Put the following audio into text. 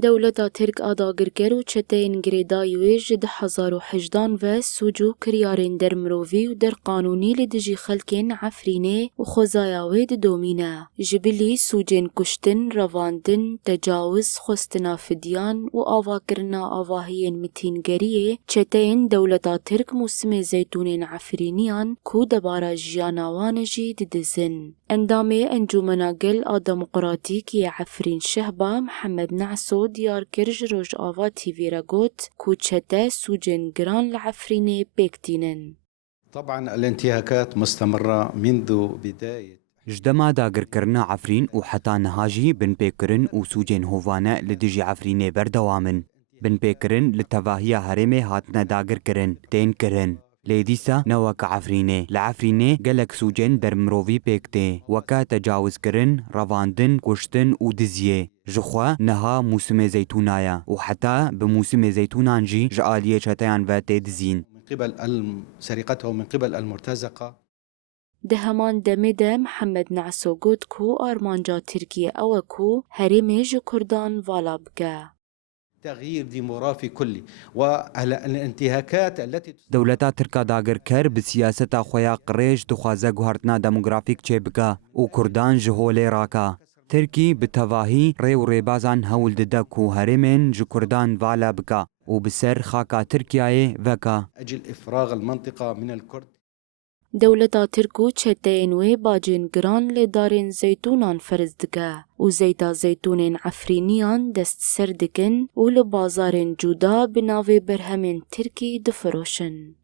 دولتا ترک آداگرگر و چتین گریدایوی جد 1018 و سوجو کریارین در مروی و در قانونی لدجی خلکین عفرینه و خوزایاوی دومینه. جبلی سوجین کشتن، رواندن، تجاوز، خستنا فدیان و آواکرنا آواهین متینگریه چتین دولتا ترک موسم زیتونین عفرینیان کو دبارا جیاناوانجی ددزن. اندامه انجومنا گل آدمقراطیکی عفرین شهبا محمد نعسو ديار كرج روج آوا تيفي راغوت كوتشتا سوجن جران العفريني بيكتينن. طبعا الانتهاكات مستمرة منذ بداية جدما داگر کرنا عفرین و حتی نهاجی بن پیکرن و سوجین هوانه لدجی عفرینه بردوامن. بن پیکرن لتواهی هرمه هاتنا داگر کرن تین کرن. لیدیسا نوک عفرینه لعفرینه گلک سوجین در مروی پیکته وکا تجاوز کرن رواندن کشتن و دزیه. جخوا نها موسم زيتونايا وحتى بموسم زيتونان جي جعالية شتيان و تدزين من قبل سرقته من قبل المرتزقة. دهمان دمده محمد نعسو گوت کو آرمانجا ترکیه او کو هرمج کردان والا بگه. تغيير ديموغرافي كلي والانتهاكات التي دولتا تركا داگر كر بسياستا خويا قريش دخوازه گوهرتنا ديموغرافيك چه بگه و كردان جهولي راكا. تركي بتواهي ري و ريبازان هول دده كو هرمين جو كردان والا بگه و بسر خاكا تركياي وكا. أجل إفراغ المنطقة من الكرد. دولتا ترکو چتین و باجین گران لدارین زیتونان فرز دگه و زیتا زیتونین عفرینیان دست سر دکن و لبازارین جودا بناوی برهمین ترکی دفروشن.